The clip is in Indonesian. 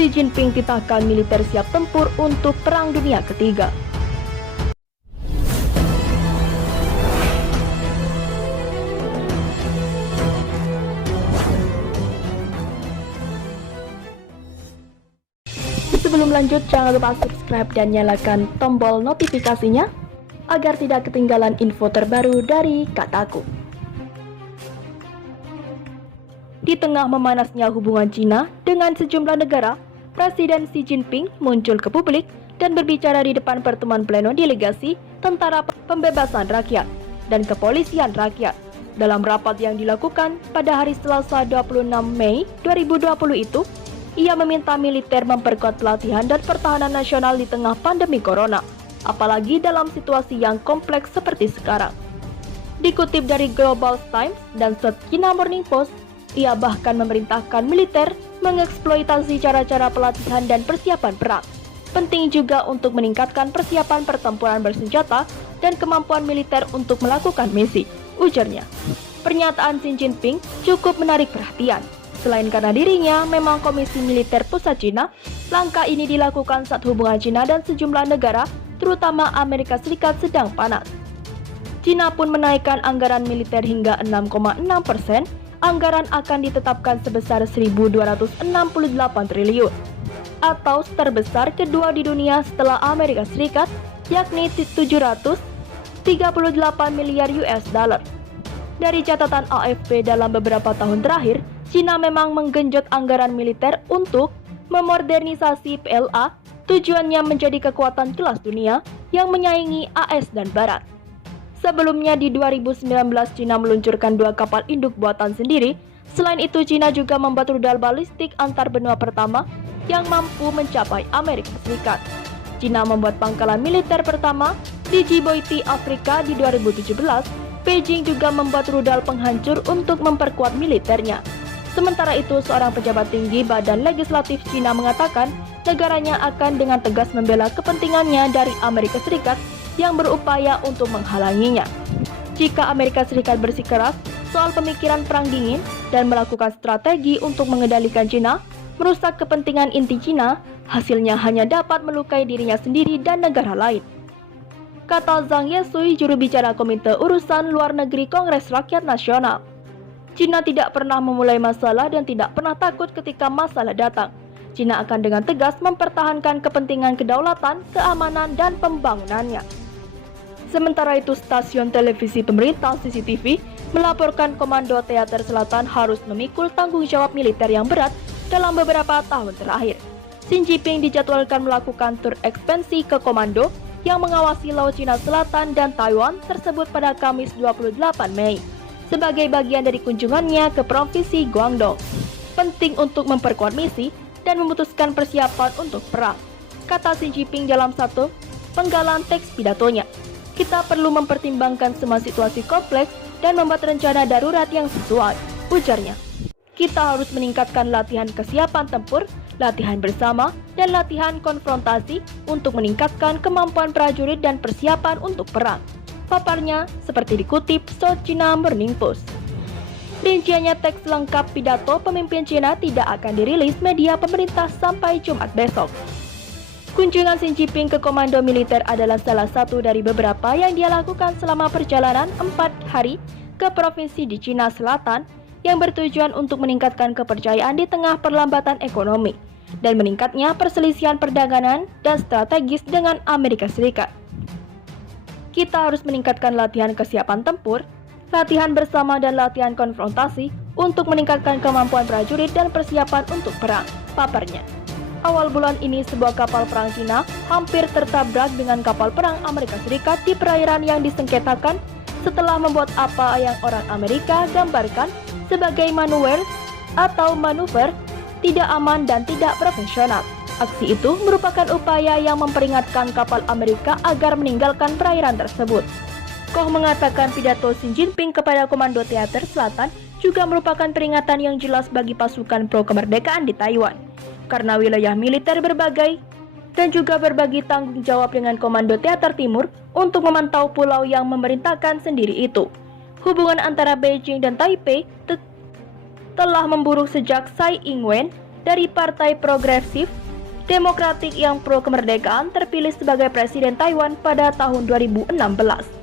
Xi Jinping titahkan militer siap tempur untuk Perang Dunia Ketiga. Sebelum lanjut, jangan lupa subscribe dan nyalakan tombol notifikasinya agar tidak ketinggalan info terbaru dari Kataku. Di tengah memanasnya hubungan Cina dengan sejumlah negara, Presiden Xi Jinping muncul ke publik dan berbicara di depan pertemuan pleno delegasi Tentara Pembebasan Rakyat dan Kepolisian Rakyat. Dalam rapat yang dilakukan pada hari Selasa 26 Mei 2020 itu, ia meminta militer memperkuat pelatihan dan pertahanan nasional di tengah pandemi corona, apalagi dalam situasi yang kompleks seperti sekarang. Dikutip dari Global Times dan China Morning Post, ia bahkan memerintahkan militer mengeksploitasi cara-cara pelatihan dan persiapan perang. Penting juga untuk meningkatkan persiapan pertempuran bersenjata dan kemampuan militer untuk melakukan misi, ujarnya. Pernyataan Xi Jinping cukup menarik perhatian. Selain karena dirinya memang Komisi Militer Pusat Cina, langkah ini dilakukan saat hubungan Cina dan sejumlah negara, terutama Amerika Serikat, sedang panas. Cina pun menaikkan anggaran militer hingga 6,6%. Anggaran akan ditetapkan sebesar 1.268 triliun, atau terbesar kedua di dunia setelah Amerika Serikat, yakni 738 miliar US dollar. Dari catatan AFP, dalam beberapa tahun terakhir, Cina memang menggenjot anggaran militer untuk memodernisasi PLA, tujuannya menjadi kekuatan kelas dunia yang menyaingi AS dan Barat. Sebelumnya di 2019, Cina meluncurkan 2 kapal induk buatan sendiri. Selain itu, Cina juga membuat rudal balistik antar benua pertama yang mampu mencapai Amerika Serikat. Cina membuat pangkalan militer pertama di Djibouti, Afrika di 2017. Beijing juga membuat rudal penghancur untuk memperkuat militernya. Sementara itu, seorang pejabat tinggi Badan Legislatif Cina mengatakan negaranya akan dengan tegas membela kepentingannya dari Amerika Serikat yang berupaya untuk menghalanginya. Jika Amerika Serikat bersikeras soal pemikiran perang dingin dan melakukan strategi untuk mengendalikan Cina, merusak kepentingan inti Cina, hasilnya hanya dapat melukai dirinya sendiri dan negara lain. Kata Zhang Yeshui, juru bicara Komite Urusan Luar Negeri Kongres Rakyat Nasional. Cina tidak pernah memulai masalah dan tidak pernah takut ketika masalah datang. Cina akan dengan tegas mempertahankan kepentingan kedaulatan, keamanan, dan pembangunannya. Sementara itu, stasiun televisi pemerintah CCTV melaporkan Komando Teater Selatan harus memikul tanggung jawab militer yang berat dalam beberapa tahun terakhir. Xi Jinping dijadwalkan melakukan tur ekspansi ke komando yang mengawasi Laut Cina Selatan dan Taiwan tersebut pada Kamis 28 Mei. Sebagai bagian dari kunjungannya ke Provinsi Guangdong. Penting untuk memperkuat misi dan memutuskan persiapan untuk perang, kata Xi Jinping dalam satu penggalan teks pidatonya. Kita perlu mempertimbangkan semua situasi kompleks dan membuat rencana darurat yang sesuai, ujarnya. Kita harus meningkatkan latihan kesiapan tempur, latihan bersama, dan latihan konfrontasi untuk meningkatkan kemampuan prajurit dan persiapan untuk perang. Paparnya seperti dikutip China Morning Post. Rinciannya teks lengkap pidato pemimpin Cina tidak akan dirilis media pemerintah sampai Jumat besok. Kunjungan Xi Jinping ke komando militer adalah salah satu dari beberapa yang dia lakukan selama perjalanan 4 hari ke provinsi di Cina Selatan yang bertujuan untuk meningkatkan kepercayaan di tengah perlambatan ekonomi dan meningkatnya perselisihan perdagangan dan strategis dengan Amerika Serikat. Kita harus meningkatkan latihan kesiapan tempur, latihan bersama dan latihan konfrontasi untuk meningkatkan kemampuan prajurit dan persiapan untuk perang, paparnya. Awal bulan ini, sebuah kapal perang Cina hampir tertabrak dengan kapal perang Amerika Serikat di perairan yang disengketakan setelah membuat apa yang orang Amerika gambarkan sebagai manuver tidak aman dan tidak profesional. Aksi itu merupakan upaya yang memperingatkan kapal Amerika agar meninggalkan perairan tersebut. Koh mengatakan pidato Xi Jinping kepada Komando Teater Selatan juga merupakan peringatan yang jelas bagi pasukan pro kemerdekaan di Taiwan, karena wilayah militer berbagai dan juga berbagi tanggung jawab dengan Komando Teater Timur untuk memantau pulau yang memerintahkan sendiri itu. Hubungan antara Beijing dan Taipei telah memburuk sejak Tsai Ing-wen dari Partai Progresif Demokratik yang pro kemerdekaan terpilih sebagai Presiden Taiwan pada tahun 2016.